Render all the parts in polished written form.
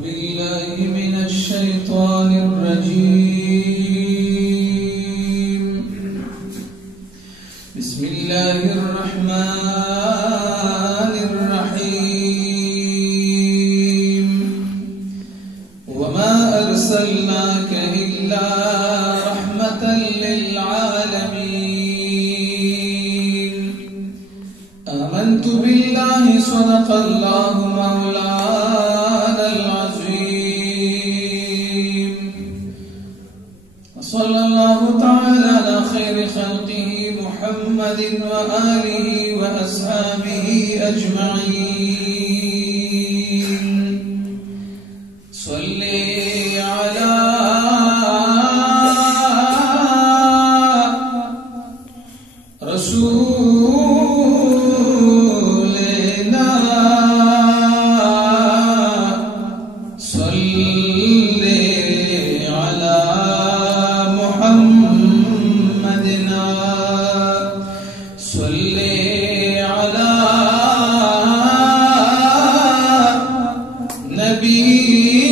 بالله من الشيطان الرجيم. بسم الله الرحمن الرحيم. وما أرسلناك إلا رحمة للعالمين. آمنت بالله صدق الله مولانا العظيم. وصلى الله تعالى على خير خلقه محمد وآله وأصحابه أجمعين. صلي على رسولنا صلي على محمدنا صلي على نبينا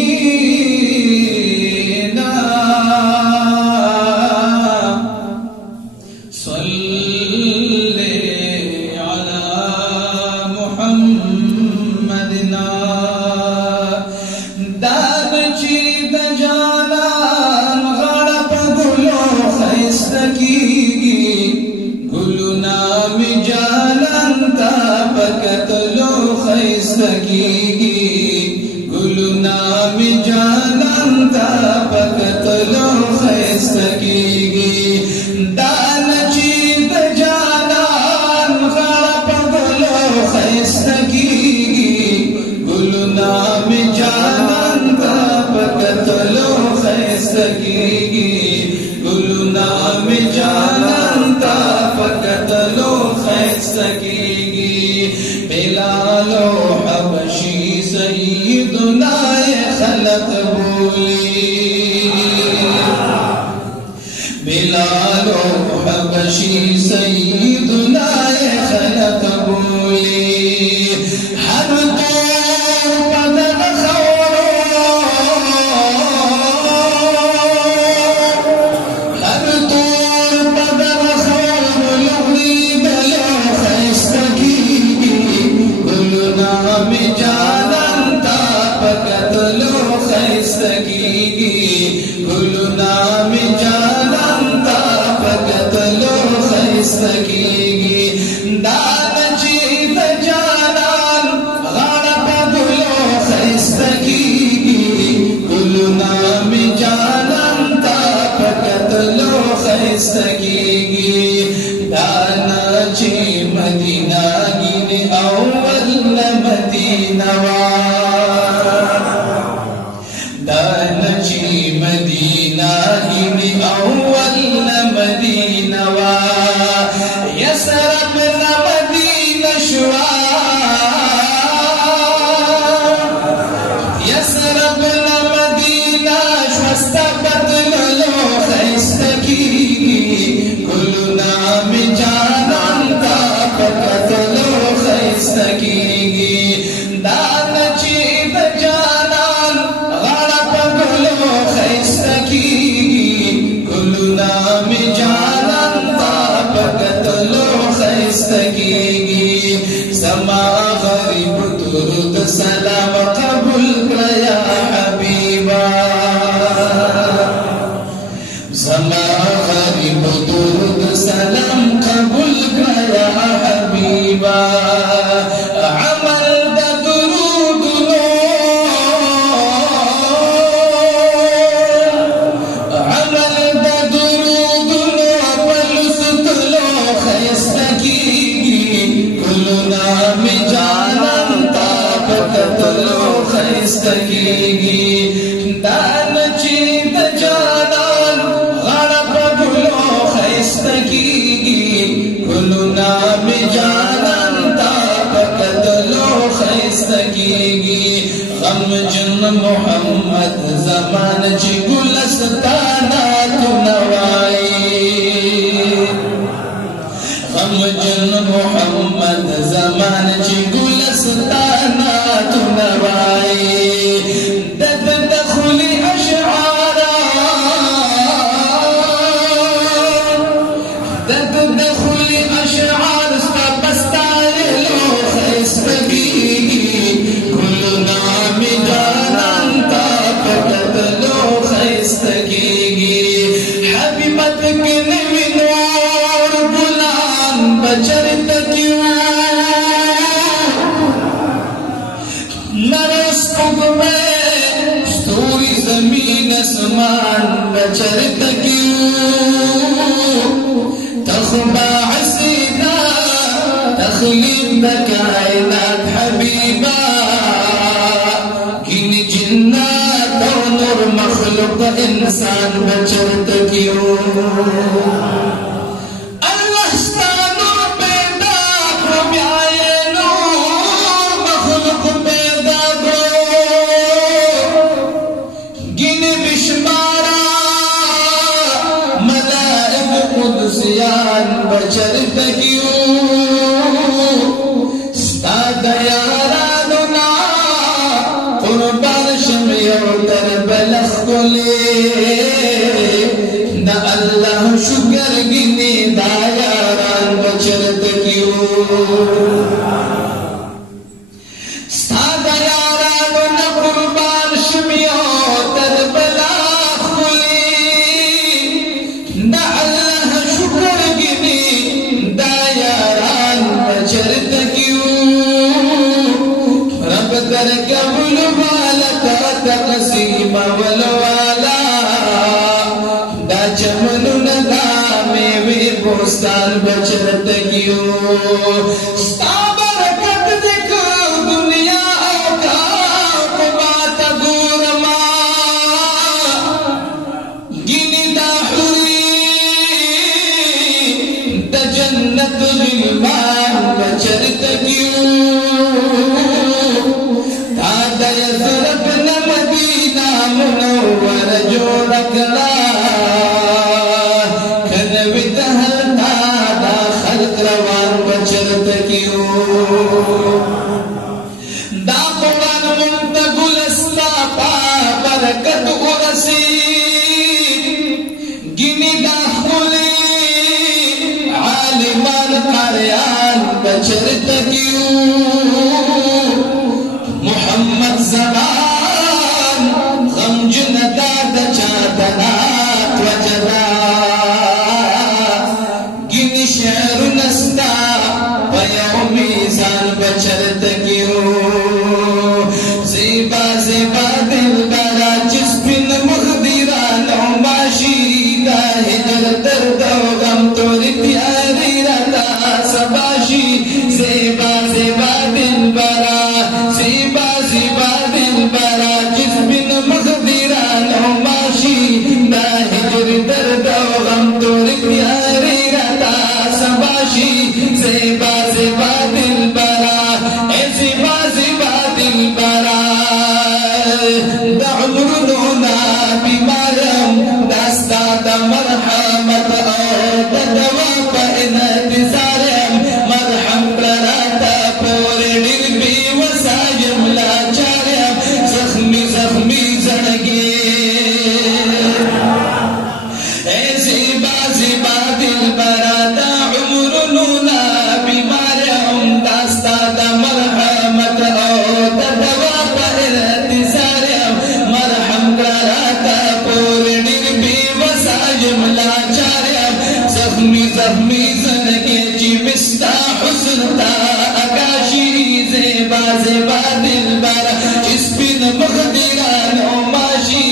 صلي على محمدنا. دان چید جانان غڑپ گلو خیستگی گلو نام جانان تا پکتلو خیستگی گلو نام جانان تا پکتلو خیستگی. دان چید جانان غڑپ گلو خیستگی گلو نام جانان تا پکتلو خیستگی گلو نام جانان تا پکتلو خیستگی. بلال حبشی سیدنا خلق بولی بلال حبشی سیدنا خلق بولی. ہر طور بدن خورو ہر طور بدن خورو لغنی بلو خیستگی گلو نام جانان تا پکتلو خیستگی گلو نام جانان تا پکتلو خیستگی. دان چید جانان غڑپ گلو خیستگی گلو نام جانان تا پکتلو خیستگی. دانا چی مدینہ گین اول مدینہ دانا چی مدینہ گین اول مدینہ یسرب مدینہ شوا یسرب مدینہ شوستا بدلو خیستگی گلو نام جانان تا پکتلو خیستگی. دان چید جانان غڑپ گلو خیستگی گلو نام جانان تا پکتلو خیستگی. زما غریب درود سلام قبول کریا حبیبا زما غریب درود سلام قبول کریا حبیبا. عمل دا درود لو عمل دا درود لو پلستلو خیستگی گلو نام جانان تا پکتلو خیستگی. دان چید جانان غڑپ گلو خیستگی रहमत के नवीनोर गुलाम बचरत क्यों नरस्तुग में स्तूरी जमीन आसमान बचरत क्यों तखबा हसीदा तखलीब कायनात हबीबा गिन जिन्नात और नूर मखलूक इंसान बचरत क्यों अल्लाह स्तानो पैदा फरमाए नूर मखलूक पैदा करो गिन बिशमारा मलाइक कुदसियान बचरत क्यों स्ताद यारानो ना कुर्बान शमियो तरबलख कोले ना अल्लाह शुक्र गिने दायारान बचरत क्यों स्ताद यारानो ना कुर्बान शमियो तरबलख कोले ना अल्लाह शुक्र गिने दायारान बचरत क्यों रब कर कबूल वाला का तकसीम वलवाला दा चमनु नदा में वे बोस्तान बचरत क्यों बरकत देख दुनिया का बात दूर गिनदा हुरी द जन्नत गिलमान बचरत क्यों यज़रब न मदीना मुनव्वर जोड़कला खनवित हलता दा खल्क रवान बचरत क्यों दा कुरान मुंतगुलस्ता पा बरकत उरसी गिनी दा खुली आलिमान कारयान बचरत क्यों मोहम्मद ज़बान गमजुन दाद चादनात वजदा गिन शहर नस्ता बयौमीज़ान बचरत क्यों ज़ेबा ज़ेबा दिल बरा जिस बिन मुखदिरा नौमाशी दा हिजर दर्द गम तोरी प्यारी रता सबाशी ज़ेबा ज़ेबा दिल बरा ज़ेबा ज़ेबा दिल बरा जिस बिन मुखदिरा नौमाशी दा हिजर दर्द गम तोरी प्यारी रता सबाशी ज़ेबा ज़ेबा दिल बरा ए ज़ेबा ज़ेबा दिल बरा दा उम्र दोना बीमारम दास्ता दा मरहमत और दवा पा इंतज़ारम मरहम कराता पूरे निर्बी वसायम लाचारम ज़ख्मी ज़ख्मी ज़ड़गे ए ज़ेबा ज़ेबा दिल बरा दा उम्र नूना बीमारम दास्ता दा मरहमत और दवा पा इंतज़ारम मरहम कराता पूरे निर्बी वसायम लाचारम ज़ख्मी ज़ख्मी ज़ड़गे जिमिस्ता हुस्न ता आकाशी ज़ेबा ज़ेबा दिल बरा जिस बिन मुखदिरा नौमाशी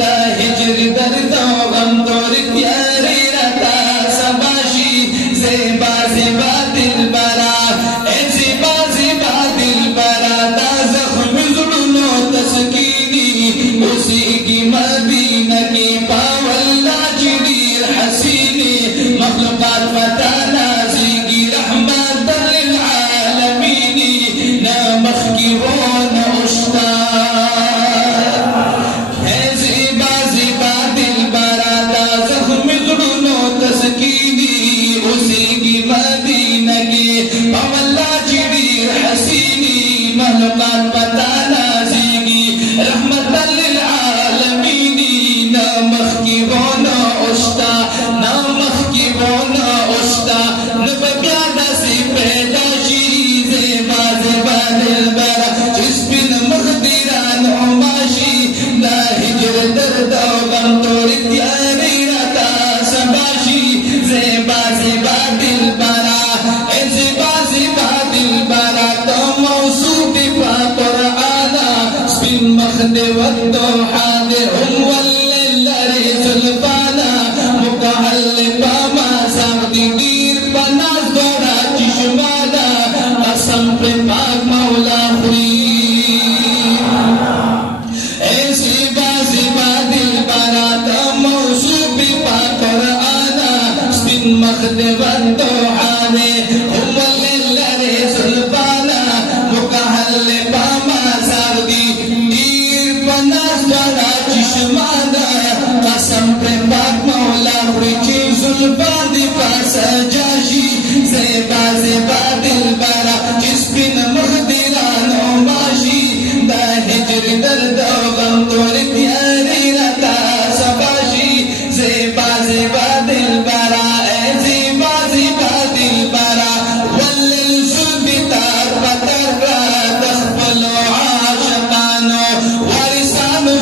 दा हिजर दर्द गम तोर प्यारी रता सबाशी ज़ेबा ज़ेबा दिल बरा ए ज़ेबा ज़ेबा दिल बरा दा ज़ख्म ज़ुड़नो तस्कीनी उसी की मदीना की पावल्ला चिड़ीर हसीनी मखलूक़ात बताना ज़ीगी रहमत लिल आलमीनी ना मखकी वो ना उश्ता है ज़ेबा ज़ेबा दिल बरा दा ज़ख्म ज़ुड़नो तस्कीनी उसी की मदीना की पावल्ला चिड़ीर हसीनी मखलूक़ात बताना ज़ीगी रहमत लिल आलमीनी ना मखकी वो ना उश्ता ना मखकी वो ना उश्ता नब प्यादा सी पैदा शी ज़ेबा ज़ेबा दिल बरा जिस बिन मुखदिरा नौमाशी दा हिजर दर्द गम तोरी प्यारी रता सब سپین مخدمت دوحانے للے زلفانا مکحل پاما ساردی دیر پناس بڑا چشمانا قسم پر پاک مولا پرچی زلفان دی پاس جاشی زیبا زیبا دل برا چسپین مخدرانو ماشی دا ہجر درد و غم دور تیاری رتا سباشی زیبا زیبا دل برا اے زیبا زیبا دل برا ولل زلبتار پتر را تخبلو عاشقانو وارسانو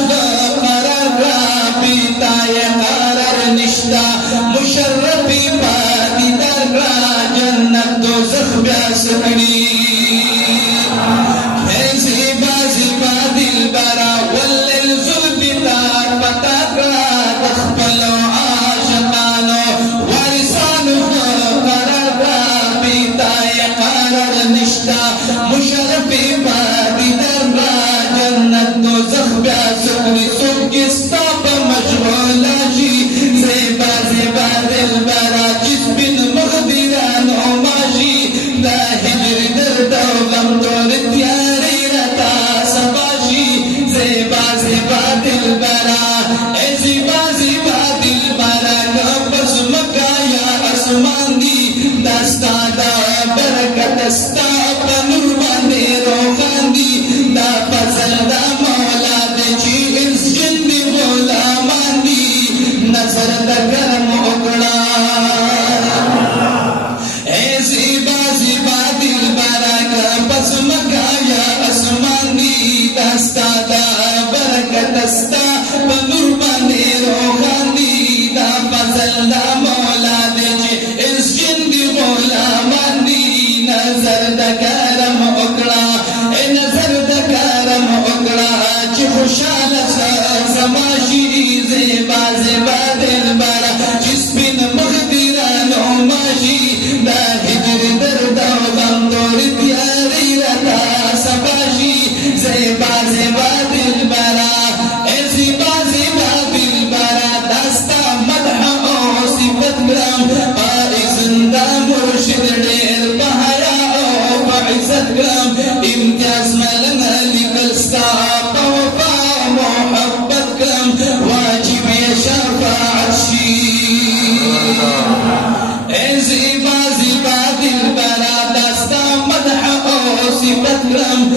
قرار را پیتا قرار نشتا مشرفی پاتی در را جنت دوزخ بیاس کری زیبا زیبا دل برا ولل زلبتار پتر را تخبلو عاشقانو وارسانو قرار را پیتا قرار نشتا مشرفی پاتی در را جنت دوزخ بیاس کری سوکستا پا مشغولا جی زیبا زیبا دل برا چسپن مغدرانو ماشی دا ہجر درد و غم دور تیاری رتا سباشی زیبا زیبا دل برا اے زیبا زیبا دل برا کبس مکا یا اسمان دی دستا دا برکت استا پنور باندے روخان دی دا فضل دا مولا دے چی انس جن دی غلامان دی نظر دا کرم اکڑا اے زیبا زیبا دل برا کبس مکا یا اسمان دی دستا دا برکت استا پنور باندے روخان دی دا فضل دا مولا دے چی انس جن دی غلامان دی نظر دا کرم اکڑا اے نظر دا کرم اکڑا چی خوشحال سماشی زیبا زیبا دل برا چسپن مغدرانو ماشی دا ہجر درد و غم دور تیاری رتا سباشی زیبا زیبا دل برا اے زیبا زیبا دل برا دستا مدح او صفت گرام زندہ مرشد دیر بحیا او بعزت گرام امتیاز ملن لکلستا پوفا محبت گرام واجب شفاعت شی اے زیبا زیبا دل برا دستا مدح او صفت گرام